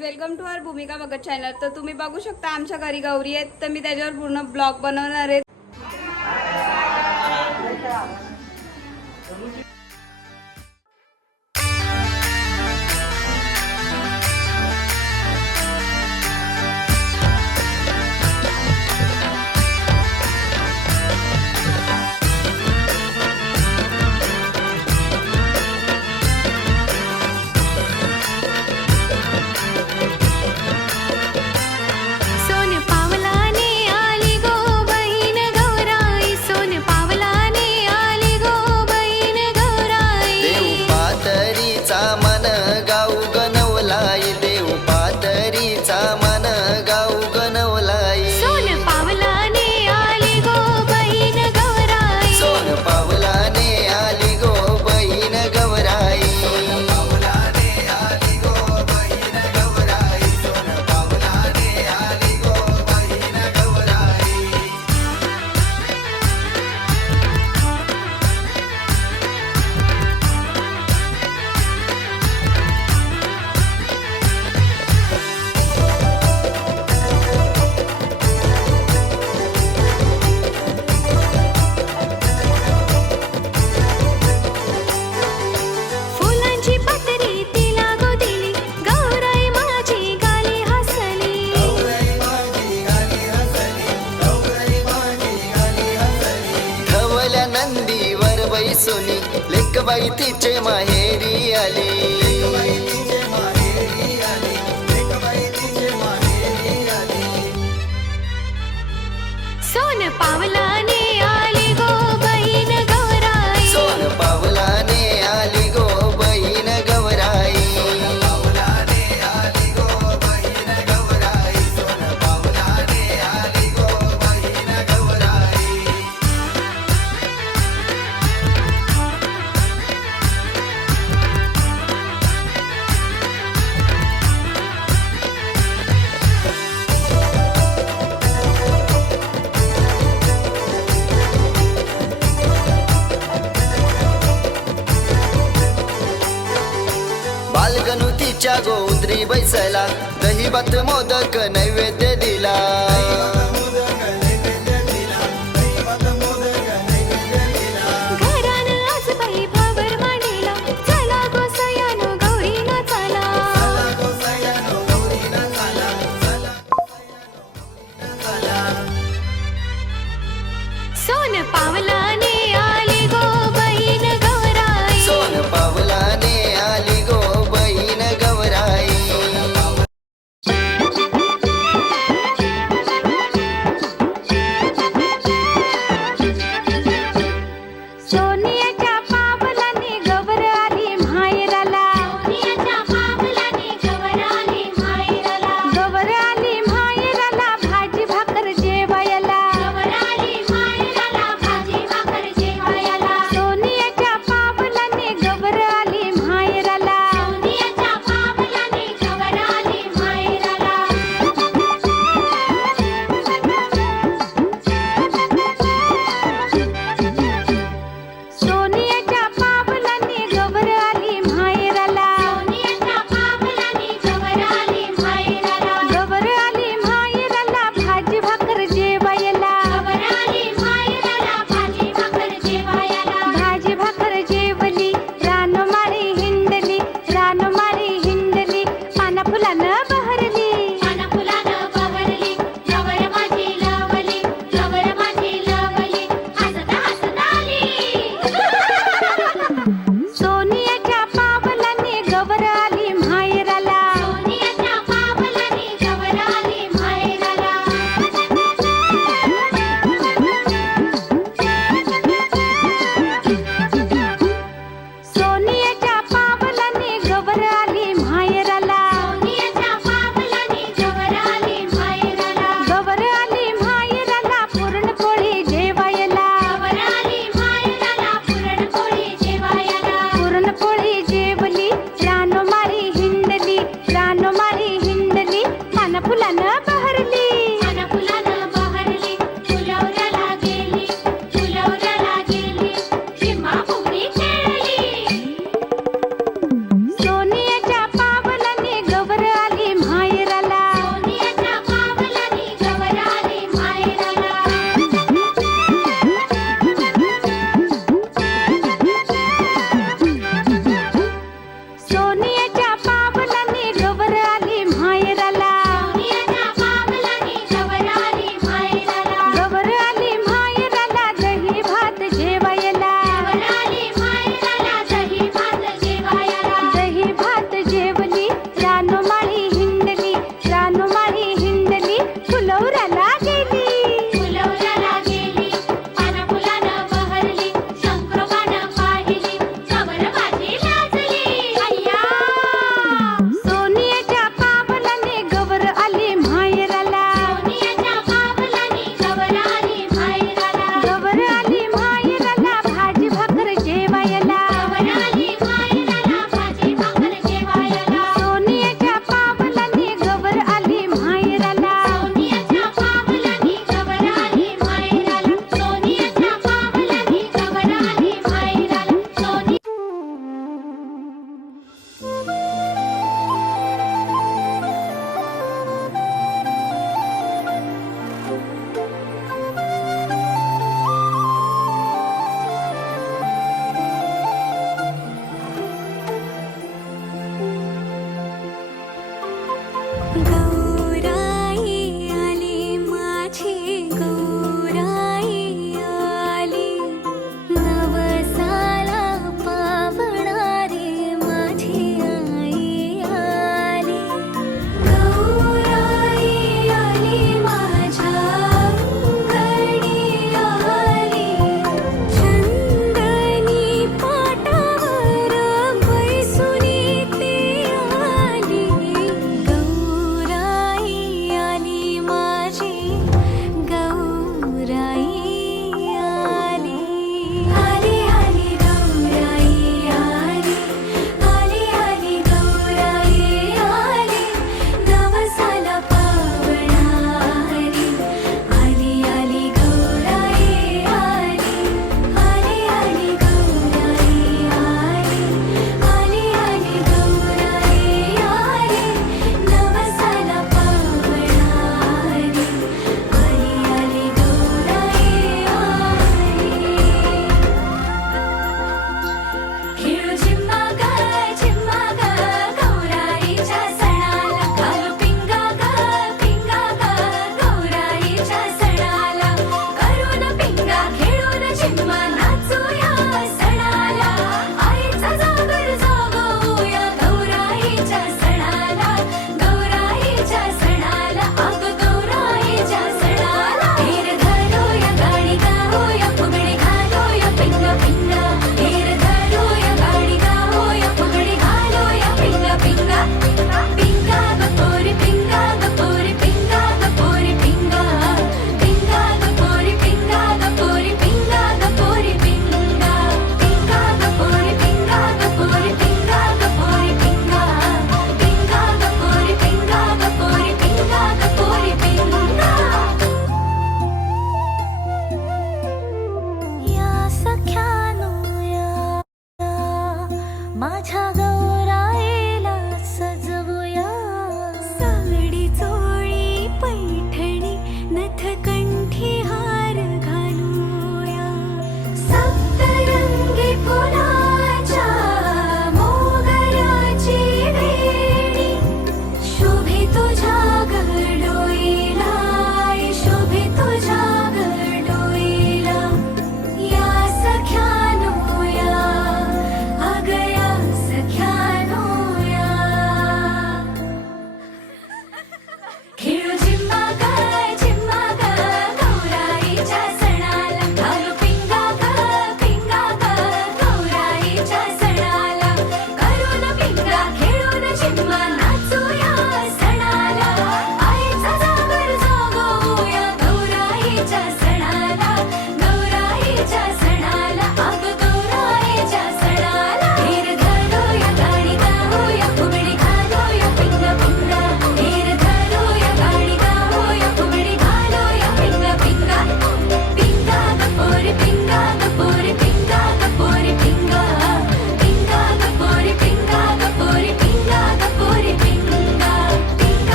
Welcome to भूमिका तर तुम्ही बघू शकता आमच्या घरी गौरी आहेत. तर मी त्याच्यावर पूर्ण ब्लॉग बनवणार आहे. পাইতে ಇವತ್ತು ಮೋದಕ ನೈವೇದ್ಯ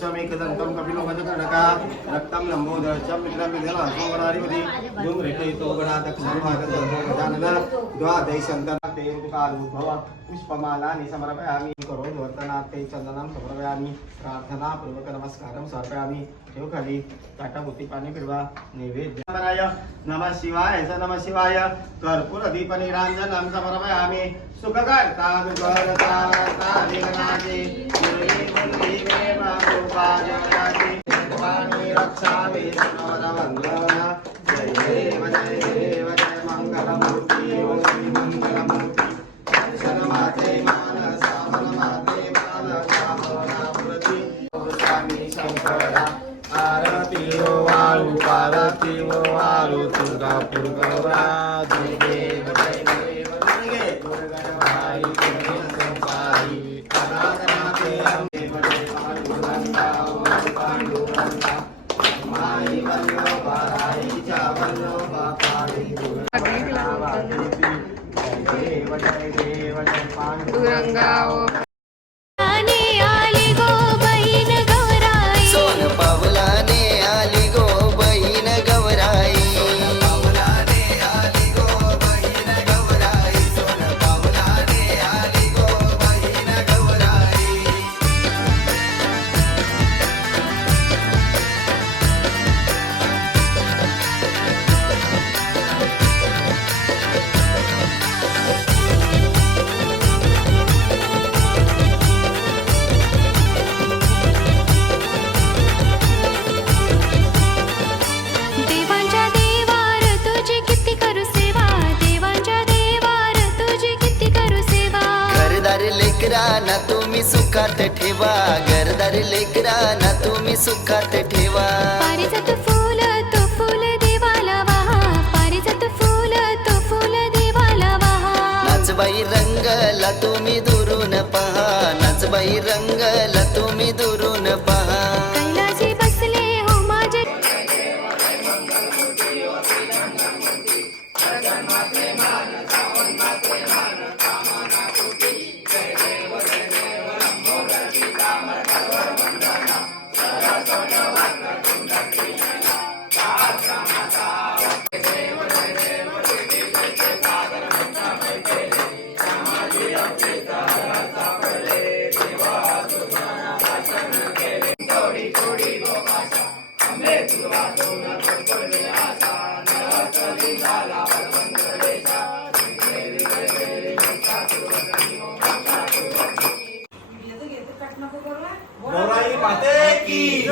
सुमुख शमेकदन्तं कपिलो गजकर्णका रक्तं लम्बोदरचं मित्रं मिथला सोमनारिपति धूम्रिकैतो गणादक्षिणभागतो गजानन पुष्पमालानि समर्पयामि. करोद्वर्तनात् ते चन्दनं समर्पयामि. प्रार्थनापूर्वकनमस्कारं समर्पयामि ठेव खाली. ताटाभोवती पाणी फिरवा नैवेद्य. बनाय नमः शिवाय नम नमः शिवाय. कर्पूर दीप रांजन आमचा बरोबर आम्ही. सुख करता मुरली मे बाहुपाजयाति रक्षामि जय देव जय देव जय मङ्गलमूर्ति मङ्गलमूर्ति Durangao. घरदार लेकरा ना तुम्ही सुखात ठेवा. घरदार लेकरा ना तुम्ही सुखात ठेवा. पारिजात फूल तो फूल देवाला वाहा. पारिजात फूल तो फूल देवाला वाहा. नाचबाई रंगला तुम्ही दुरून पहा. नाचबाई रंगला तुम्ही दुरून Teki!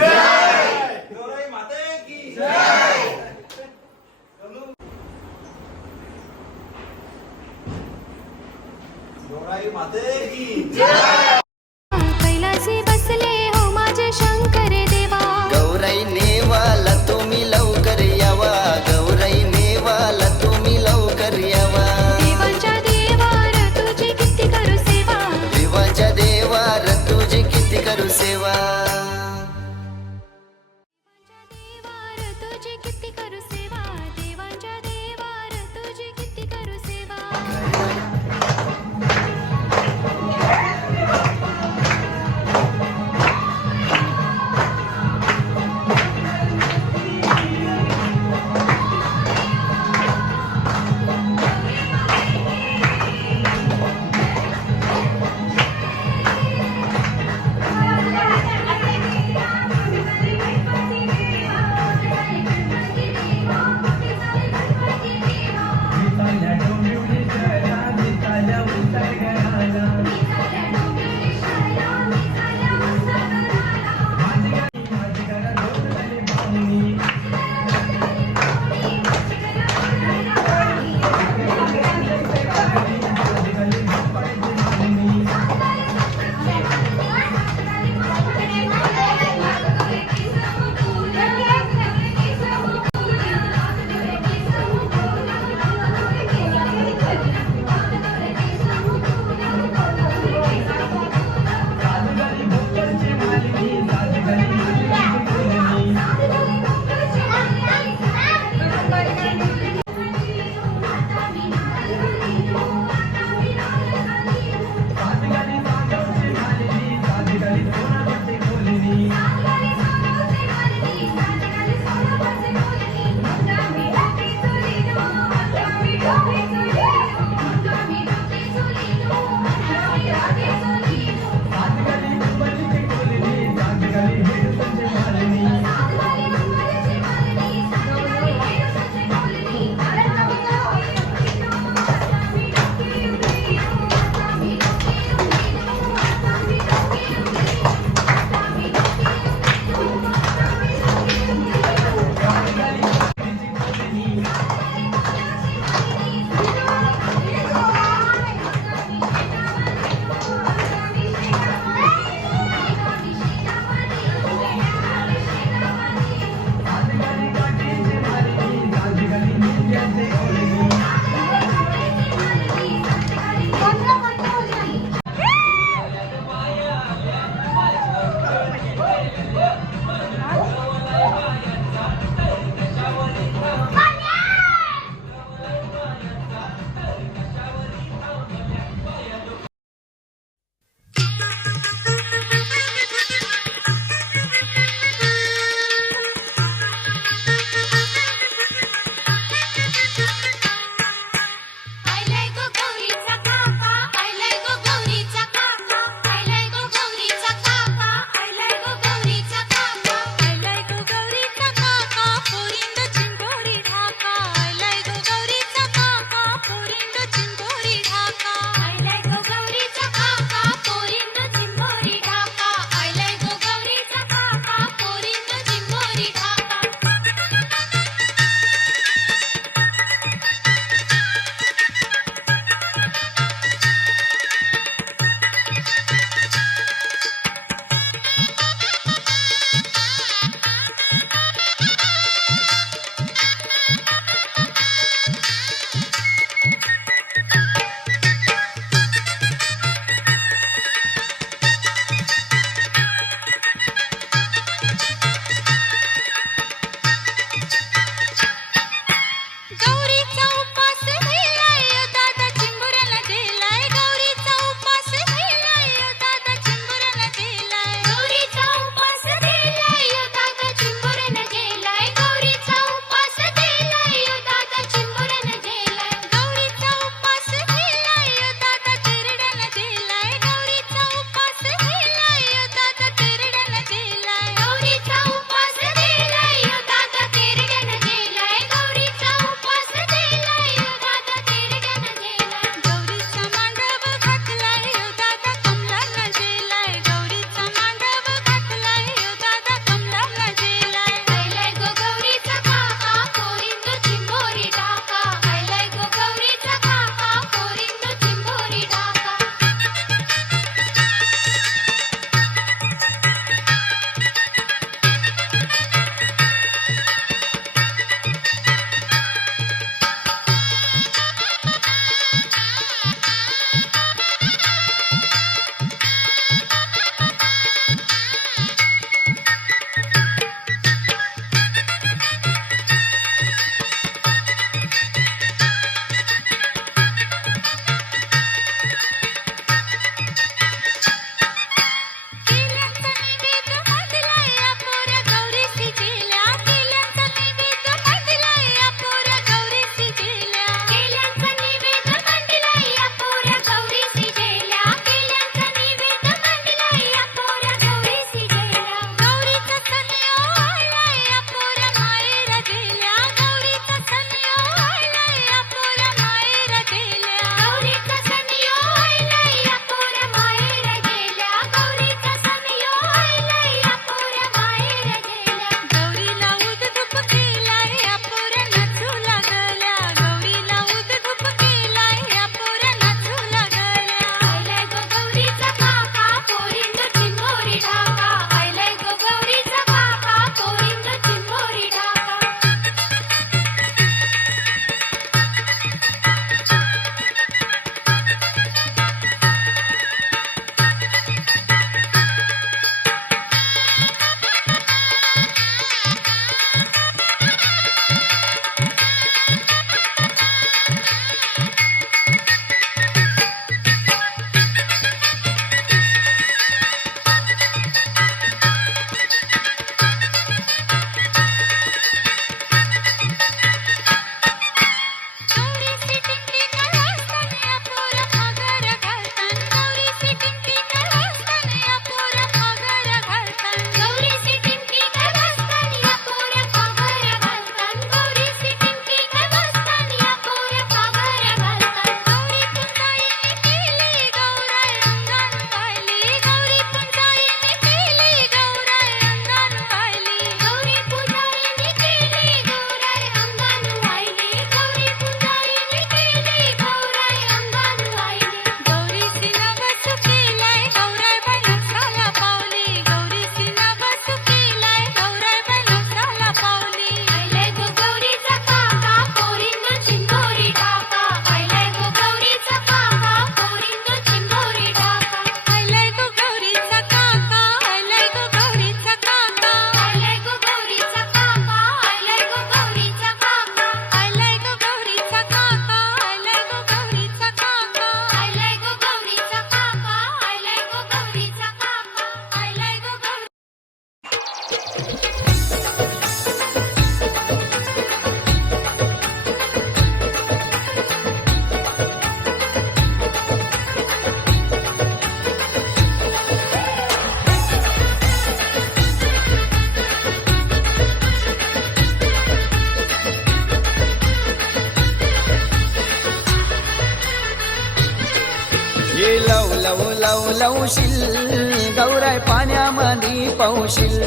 पाण्यामध्ये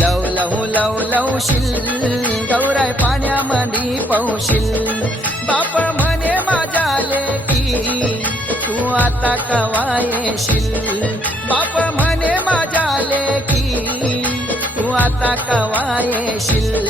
लव लव लव लवशील गौराय पाण्यामध्ये पौशील बाप म्हणे माझ्या लेकी तू आता कवा येशील? बाप म्हणे माझ्या लेकी तू आता कवा येशील?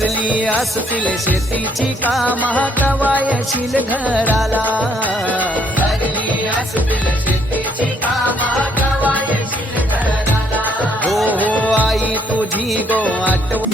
विसरली असतील शेतीची काम तवा येशील घराला घराला. हो हो आई तुझी गो आठव